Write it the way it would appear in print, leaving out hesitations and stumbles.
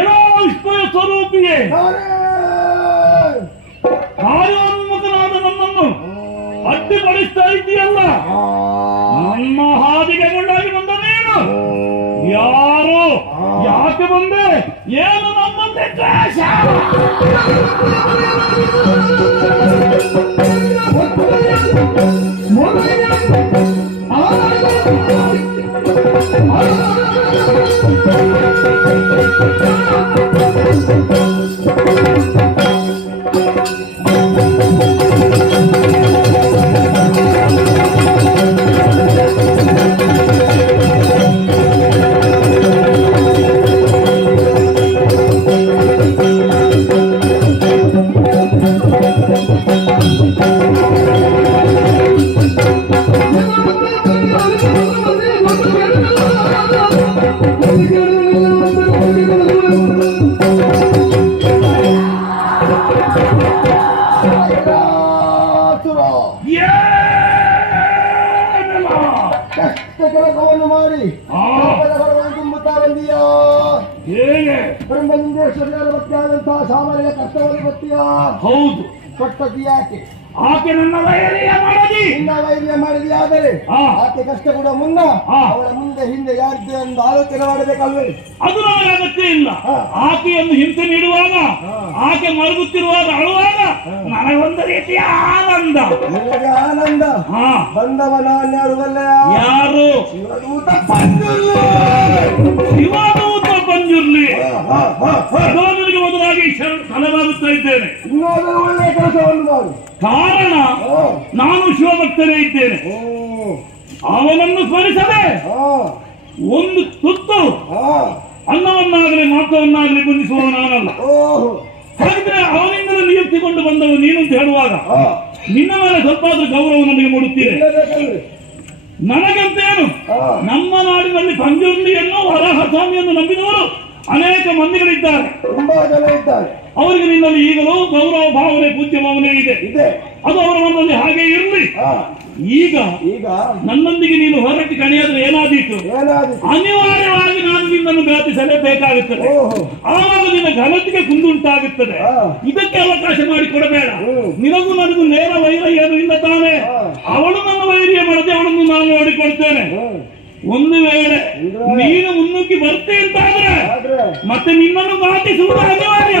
ಎಲ್ಲ ವಿಶ್ವಯ ಸ್ವರೂಪಿಗೆ ಕಾರ್ಯೋನ್ಮುಖನಾದ ನನ್ನನ್ನು ಅಡ್ಡಿಪಡಿಸ್ತಾ ಇದ್ದೀಯಲ್ಲ. ನನ್ನ ಹಾದಿಗೆ ಮುಂದಾಗಿ ಬಂದ ನೀನು ಯಾರು, ಯಾಕೆ ಬಂದೆ, ಏನು ನಮ್ಮಂತೆ ಕ್ಲೇಶ? ಕೆಲಸವನ್ನು ಮಾಡಿ ತುಂಬುತ್ತಾ ಬಂದೀಯ. ಬ್ರಹ್ಮಲಿಂಗೇಶ್ವರಿಯರ ಬಗ್ಗೆ ಆದಂತಹ ಸಾಮಾನ್ಯ ಕಷ್ಟವನ್ನು ಗೊತ್ತೀಯಾ? ಹೌದು. ಕೊಟ್ಟದ್ದು ಯಾಕೆ? ಆಕೆ ನನ್ನ ವೈರ್ಯ ಮಾಡಿದಿ. ನಿನ್ನ ವೈರ್ಯ ಮಾಡಿದಿ. ಆದರೆ ಆಕೆ ಕಷ್ಟ ಕೂಡ ಮುನ್ನ ಅವಳ ಮುಂದೆ ಹಿಂದೆ ಯಾರಿದೆ ಎಂದು ಆಲೋಚನೆ ಮಾಡಬೇಕಲ್ವೇ? ಅದು ನನಗೆ ಅಗತ್ಯ ಇಲ್ಲ. ಆಕೆಯನ್ನು ಹಿಂಸೆ ನೀಡುವಾಗ, ಆಕೆ ಮರುಗುತ್ತಿರುವಾಗ, ಅಳುವಾಗ ನನಗೊಂದು ರೀತಿಯ ಆನಂದ. ನಿನಗೆ ಆನಂದ ಬಂದವನ ಯಾರು? ಶಿವದೂತ ಪಂಜುರ್ಲಿ. ಶಿವದೂತ ಪಂಜುರ್ಲಿ ನನಗೆ ಮೊದಲಾಗಿ ತಲೆಬಾಗುತ್ತಾ ಇದ್ದೇನೆ. ಇನ್ನೊಂದು ಒಳ್ಳೆಯ ಕೆಲಸವನ್ನು ಮಾಡು. ಕಾರಣ ನಾನು ಶಿವಭಕ್ತನೇ ಇದ್ದೇನೆ. ಅವನನ್ನು ಸ್ಮರಿಸದೆ ಒಂದು ತುತ್ತು ಅನ್ನವನ್ನಾಗಲಿ ಮಾತ್ರವನ್ನಾಗಲಿ ಬಂಧಿಸುವ ನಾನಲ್ಲ. ಹಾಗಿದ್ರೆ ಅವನಿಂದಲೂ ನಿಯುಕ್ತಿಗೊಂಡು ಬಂದವು ನೀನು ಅಂತ ಹೇಳುವಾಗ ನಿನ್ನ ಮೇಲೆ ಸ್ವಲ್ಪ ಆದ್ರೂ ಗೌರವ ನನಗೆ ಮೂಡುತ್ತೀರಿ. ನನಗಂತೇನು, ನಮ್ಮ ನಾಡಿನಲ್ಲಿ ಪಂಜುರ್ಲಿಯನ್ನು ವರಹಸ್ವಾಮಿಯನ್ನು ನಂಬಿದವರು ಅನೇಕ ಮಂದಿಗಳಿದ್ದಾರೆ, ತುಂಬಾ ಜನ ಇದ್ದಾರೆ. ಅವರಿಗೆ ನಿನ್ನಲ್ಲಿ ಈಗಲೂ ಗೌರವ ಭಾವನೆ, ಪೂಜ್ಯ ಭಾವನೆ ಇದೆ. ಅದು ಅವರ ಮನದಲ್ಲಿ ಹಾಗೆ ಇರಲಿ. ಈಗ ನನ್ನೊಂದಿಗೆ ನೀನು ಹೊರಟಿ ಕಣಿಯಾದ್ರೆ ಏನಾದೀತು? ಅನಿವಾರ್ಯವಾಗಿ ನಾನು ನಿನ್ನನ್ನು ಘಾತಿಸಲೇಬೇಕಾಗುತ್ತದೆ. ಆವಾಗ ನಿನ್ನ ಘನತೆಗೆ ಕುಂದುಂಟಾಗುತ್ತದೆ. ಇದಕ್ಕೆ ಅವಕಾಶ ಮಾಡಿಕೊಡಬೇಡ. ನಿನಗೂ ನನಗೂ ನೇರ ವೈರ ಏನು ಇಲ್ಲ ತಾನೆ. ಅವಳು ನನ್ನ ವೈರ್ಯ ಮಾಡದೆ ಅವಳನ್ನು ನಾನು ನೋಡಿಕೊಳ್ತೇನೆ. ಒಂದು ವೇಳೆ ನೀನು ಮುನ್ನುಗ್ಗಿ ಬರ್ತೆ ಅಂತಾದ್ರೆ ಮತ್ತೆ ನಿನ್ನನ್ನು ಘಾತಿಸುವುದು ಅನಿವಾರ್ಯ.